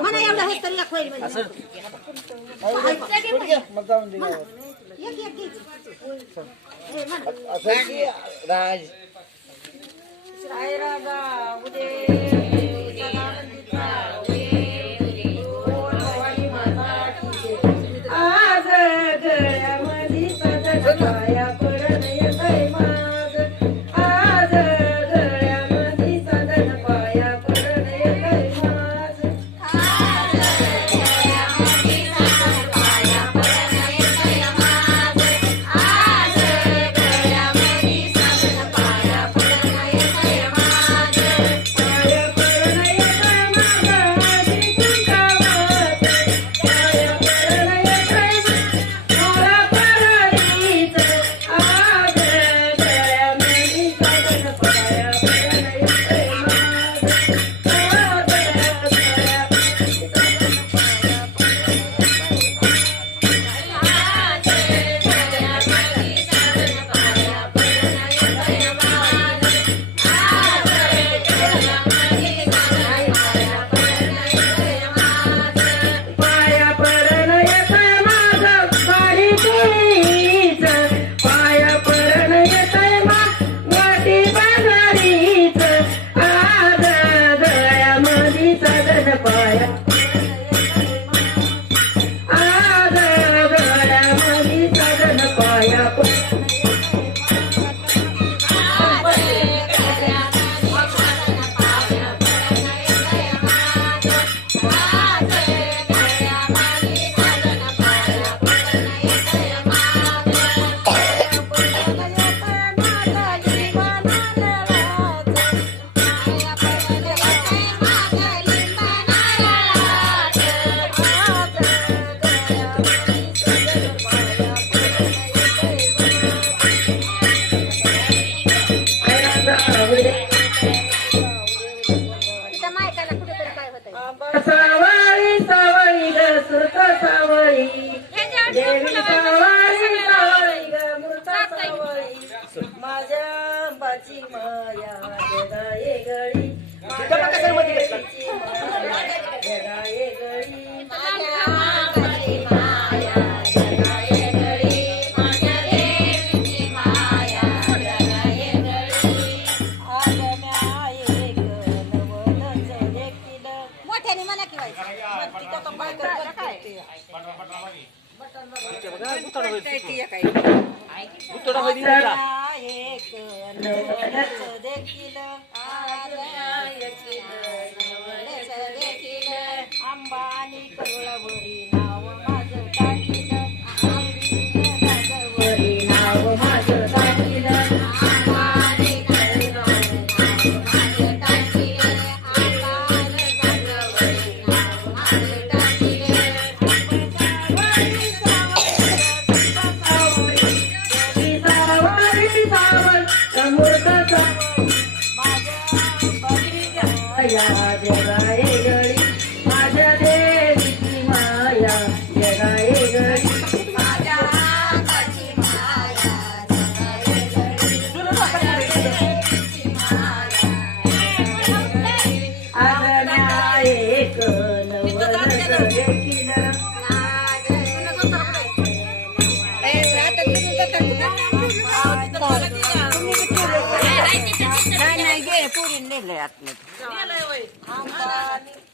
म्हणा एवढं हे तरी एक होईल म्हणजे. राज सावळी सावळी ग सुरत सावळी देवी सावळी सावळी ग मूर्त सावळी माझ्या अंबाची माया जगाये गळी माझ्या देवीची माया जगाये गळी माझ्या अंबाची माया जगाये गळी माझ्या देवीची माया जगाये गळी आज म्या एक नवलच देखील मोठ्याने म्हणा की व्हायचं अंबानी करुळावरी नाव माझं टाकीलं राजावरी नाव माझं टाकीलं अंबानी करुळावरी नाव माझं टाकीलं अंबानी करुळावरी नाव माझं टाकीलं सावळी सावळ समोर माझ्या जगाये गळी माझ्या देवीची माया जगाये गळी माझ्या अंबाची माया जगाये गळी माझ्या देवीची माया आज म्या एक नवलच देखील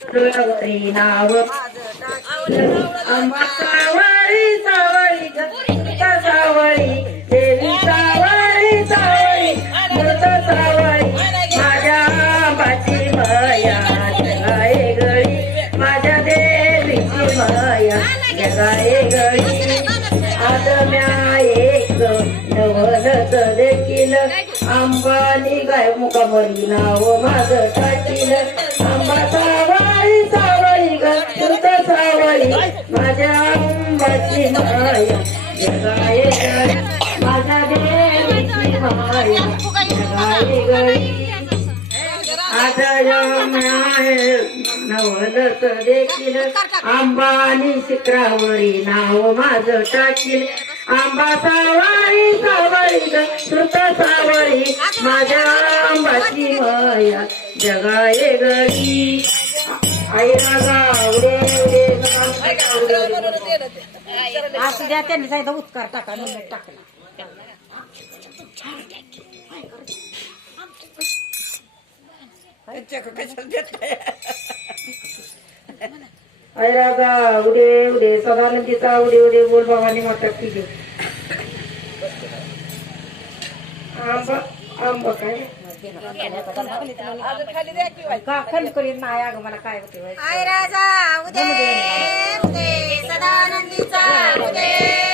करुळावरी नाव अंबा सावळी सावळी मूर्त सावळी देवी सावळी सावळी मूर्त सावळी माझ्या अंबाची माया जगाये गळी माझ्या देवीची माया जगाये गळी आज म्या एक नवलच देखील अंबानी गाय मुखावरी नाव माझं टाकीलं अंबा सावळी सावळी ग मूर्त सावळी माझ्या अंबाची माया जगाये गळी माझ्या देवीची माया जगाये गळी आज नवलच देखील अंबानी शिखरावरी नाव माझं टाकील आंबा सावळी सावळी ग श्रुत सावळी माझ्या आंबाची माया जगाये गडी आई राजा उडे उडे असं द्या त्यांनी सांगितलं उत्कार टाका नंबर टाकला आई राजा उडे उडे सदानंदीचा उडे उडे बोल बाबांनी मोठा पिले आंबा आंबा काय का खाली करीन नाही अगं मला काय होते आय राजा उदे उदे सदानंदीचा उदे